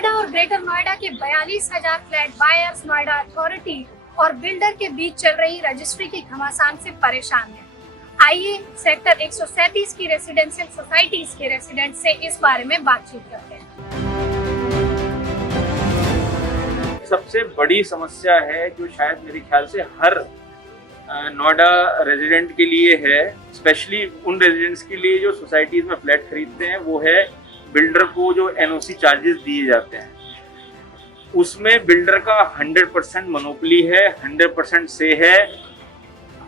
नोएडा और ग्रेटर नोएडा के 42,000 flat buyers Noida authority और बिल्डर के बीच चल रही रजिस्ट्री की घमासान से परेशान है। आइए सेक्टर 137 की रेसिडेंशियल सोसाइटीज के रेसिडेंट से इस बारे में बातचीत करते हैं। सबसे बड़ी समस्या है जो शायद मेरे ख्याल से हर नोएडा रेजिडेंट के लिए है, स्पेशली उन रेजिडेंट्स के लिए जो सोसाइटीज में फ्लैट खरीदते हैं, वो है बिल्डर को जो एनओसी चार्जेस दिए जाते हैं। उसमें बिल्डर का 100% मोनोपोली है, 100% से है।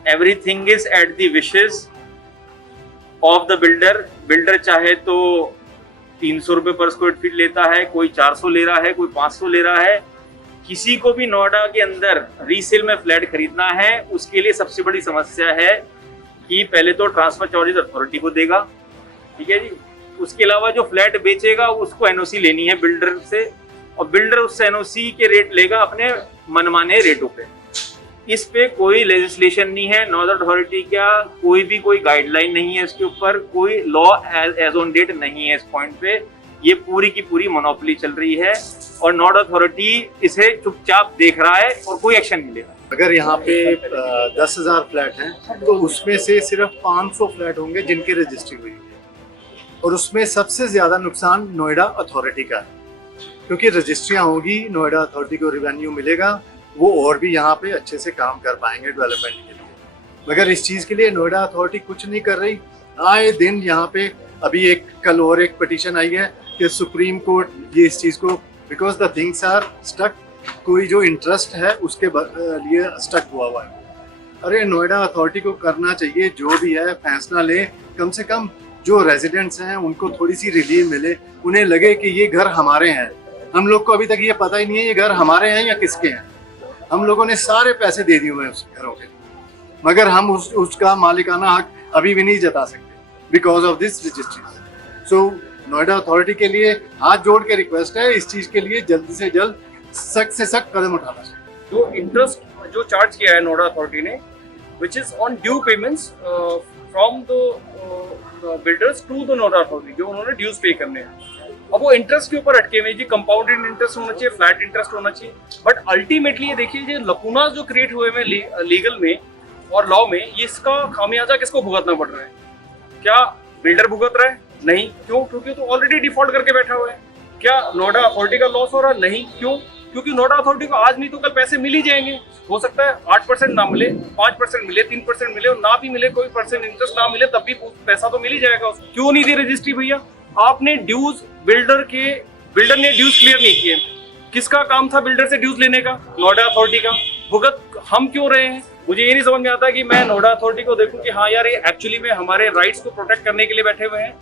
Everything is at the wishes of the builder. Builder चाहे तो 300 रुपये पर स्क्वायर फीट लेता है, कोई 400 ले रहा है, कोई 500 ले रहा है। किसी को भी नोएडा के अंदर रीसेल में फ्लैट खरीदना है, उसके लिए सबसे बड़ी समस्या है कि पहले तो ट्रांसफर चार्जेस अथॉरिटी को देगा, ठीक है जी। उसके अलावा जो फ्लैट बेचेगा उसको एनओसी लेनी है बिल्डर से, और बिल्डर उस एनओसी के रेट लेगा अपने मनमाने रेटों पे। इस पे कोई लेजिस्लेशन नहीं है, नोएडा अथॉरिटी का कोई गाइडलाइन नहीं है, इसके ऊपर कोई लॉ एज ऑन डेट नहीं है। इस पॉइंट पे ये पूरी की पूरी मोनोपोली चल रही है और नोएडा अथॉरिटी इसे चुपचाप देख रहा है और कोई एक्शन नहीं ले रहा। अगर यहाँ पे 10,000 फ्लैट हैं तो उसमें से सिर्फ 500 फ्लैट होंगे जिनकी रजिस्ट्री हुई है, और उसमें सबसे ज्यादा नुकसान नोएडा अथॉरिटी का है, क्योंकि रजिस्ट्रियाँ होगी, नोएडा अथॉरिटी को रेवेन्यू मिलेगा, वो और भी यहाँ पे अच्छे से काम कर पाएंगे डेवलपमेंट के लिए। मगर इस चीज़ के लिए नोएडा अथॉरिटी कुछ नहीं कर रही। आए दिन यहाँ पे अभी कल और एक पिटीशन आई है कि सुप्रीम कोर्ट ये इस चीज़ को, because the things are stuck, कोई जो इंटरेस्ट है उसके लिए स्टक हुआ है। अरे नोएडा अथॉरिटी को करना चाहिए, जो भी है फैसला ले, कम से कम जो रेजिडेंट्स हैं उनको थोड़ी सी रिलीफ मिले, उन्हें लगे कि ये घर हमारे हैं। हम लोग को अभी तक ये पता ही नहीं है ये घर हमारे हैं या किसके हैं। हम लोगों ने सारे पैसे दे दिए हुए हैं उस घरों के, मगर हम उसका मालिकाना हक अभी भी नहीं जता सकते because of this registry. So Noida authority के लिए हाथ जोड़ के रिक्वेस्ट है, इस चीज के लिए जल्द से जल्द सख्त से सख्त कदम उठाना चाहिए। जो इंटरेस्ट जो चार्ज किया है नोएडा अथॉरिटी ने, which is on due payments from the builders to the Noida authority, जो उन्होंने ड्यूज पे करने हैं। अब वो इंटरेस्ट के ऊपर अटके हुए जी, कंपाउंडेड इंटरेस्ट होना चाहिए, फ्लैट इंटरेस्ट होना चाहिए, बट अल्टीमेटली ये देखिए जो लकूना जो क्रिएट हुए हैं लीगल में और लॉ में, ये इसका खामियाजा किसको भुगतना पड़ रहा है? क्या बिल्डर भुगत रहा है? नहीं। क्यों? क्योंकि तो ऑलरेडी डिफॉल्ट करके बैठा हुआ है। क्या नोएडा अथॉरिटी का लॉस हो रहा है? नहीं। क्यों? क्योंकि नोएडा अथॉरिटी को आज नहीं तो कल पैसे मिल ही जाएंगे। हो सकता है 8% ना मिले, 5% मिले, 3% मिले, और ना भी मिले, कोई परसेंट इंटरेस्ट ना मिले, तब भी पैसा तो मिल ही जाएगा उसको। क्यों नहीं दी रजिस्ट्री भैया? आपने ड्यूज बिल्डर ने ड्यूज क्लियर नहीं किए। किसका काम था बिल्डर से ड्यूज लेने का? नोएडा अथॉरिटी का। भुगत हम क्यों रहे हैं? मुझे ये नहीं समझ में आता कि मैं नोएडा अथॉरिटी को देखूं कि हाँ यार ये एक्चुअली में हमारे राइट्स को प्रोटेक्ट करने के लिए बैठे हुए हैं,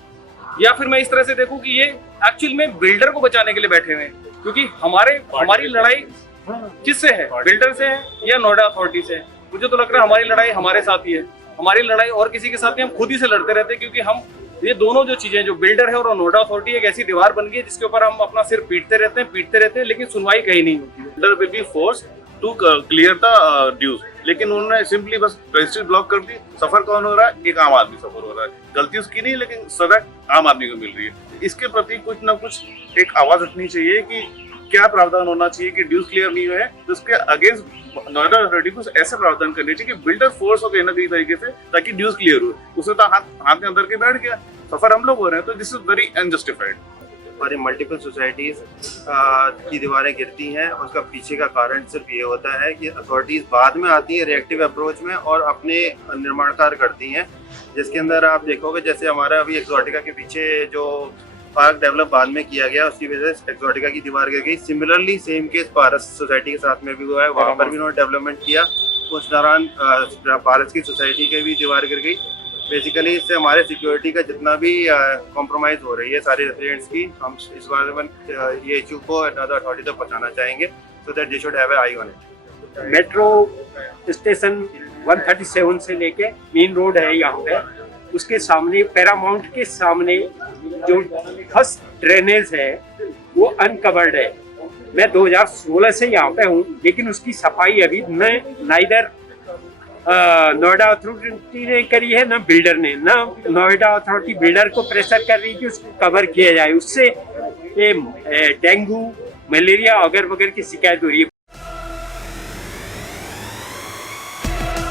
या फिर मैं इस तरह से देखूं कि ये एक्चुअली में बिल्डर को बचाने के लिए बैठे हुए हैं। क्योंकि हमारी लड़ाई किससे है? बिल्डर से है या नोएडा अथॉरिटी से है? मुझे तो लग रहा है हमारी लड़ाई हमारे साथ ही है। हमारी लड़ाई और किसी के साथ नहीं, हम खुद ही से लड़ते रहते हैं, क्योंकि हम ये दोनों जो चीजें, जो बिल्डर है और नोएडा अथॉरिटी, एक ऐसी दीवार बन गई है जिसके ऊपर हम अपना सिर पीटते रहते हैं, लेकिन सुनवाई कहीं नहीं होती है। Builder will be forced to clear the dues, लेकिन उन्होंने सिंपली बस रजिस्ट्री ब्लॉक कर दी। सफर कौन हो रहा है? एक आम आदमी सफर हो रहा है। गलती उसकी नहीं, लेकिन सजा आम आदमी को मिल रही है। इसके प्रति कुछ ना कुछ एक आवाज उठनी चाहिए कि क्या प्रावधान होना चाहिए कि ड्यूज क्लियर नहीं हुए, तो उसके अगेंस्ट नोएडा अथॉरिटी को ऐसे प्रावधान करने चाहिए कि बिल्डर फोर्स हो कहीं ना कहीं तरीके से, ताकि ड्यूज क्लियर हो। उसे तो हाथ में अंदर के बैठ गया, सफर हम लोग हो रहे हैं, तो दिस इज वेरी अनजस्टिफाइड। और ये मल्टीपल सोसाइटीज की दीवारें गिरती हैं, उसका पीछे का कारण सिर्फ ये होता है कि अथॉरिटीज बाद में आती हैं रिएक्टिव अप्रोच में और अपने निर्माण कार्य करती हैं, जिसके अंदर आप देखोगे जैसे हमारा अभी एक्सोटिका के पीछे जो पार्क डेवलप बाद में किया गया, उसकी वजह से एक्सोटिका की दीवार गिर गई। सिमिलरली सेम केस पारस सोसाइटी के साथ में भी हुआ है, वहाँ पर भी उन्होंने डेवलपमेंट किया, उस दौरान पारस की सोसाइटी की भी दीवार गिर गई। बेसिकली इससे हमारे सिक्योरिटी का जितना भी कॉम्प्रोमाइज हो रही है सारे रेसिडेंट्स की, हम इस बारे में ये इशू को नोएडा अथॉरिटी तक पहुंचाना चाहेंगे, so that they should have I on it. Metro station 137 से लेके मेन रोड है यहाँ पे, उसके सामने पैरामाउंट के सामने जो फर्स्ट ड्रेनेज है वो अनकवर्ड है। मैं 2016 से यहाँ पे हूँ, लेकिन उसकी सफाई अभी नाइदर नोएडा अथॉरिटी ने करी है, ना बिल्डर ने। ना नोएडा अथॉरिटी बिल्डर को प्रेशर कर रही है कि उसको कवर किया जाए। उससे पे डेंगू, मलेरिया वगैरह वगैरह की शिकायत हो रही है।